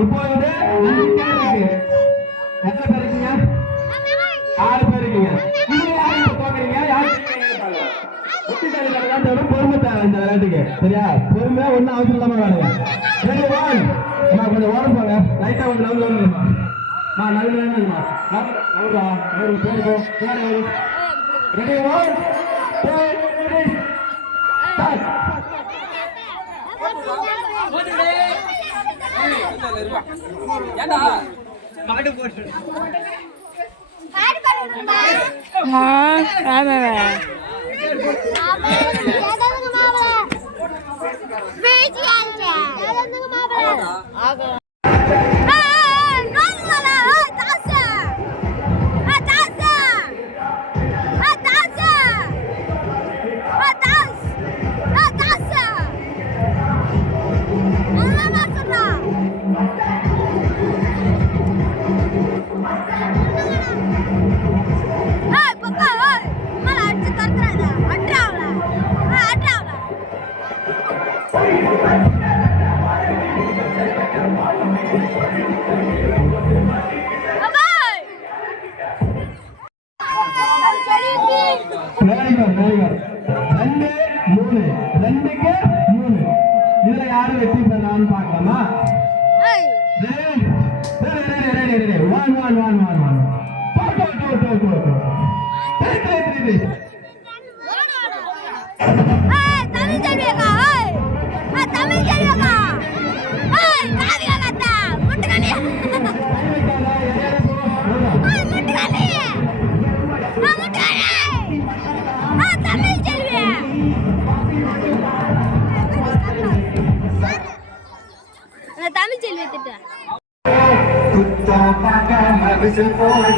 இப்போ இது எத்தனை பேர் இருக்கீங்க? 6 பேர் இருக்கீங்க. நீங்க யாரு போக்குறீங்க? யாரு பொறுமை தேவை இந்த விளையாட்டுக்கு. சரியா? பொறுமையா ஒன்னும் அவசரம் இல்லாம விளையாடுங்க. Ready one. கொஞ்சம் ஓரம் போங்க. லைட்டா கொஞ்சம் நவுல வருங்கம்மா. நவுல வேணுங்கம்மா. நவுரா நவுரு போயிருக்கோம். Ready one. இதுல யாரு வெற்றி பெறான்னு பார்க்கலாமா? தமிழ் செல்வி திட்டம் போடு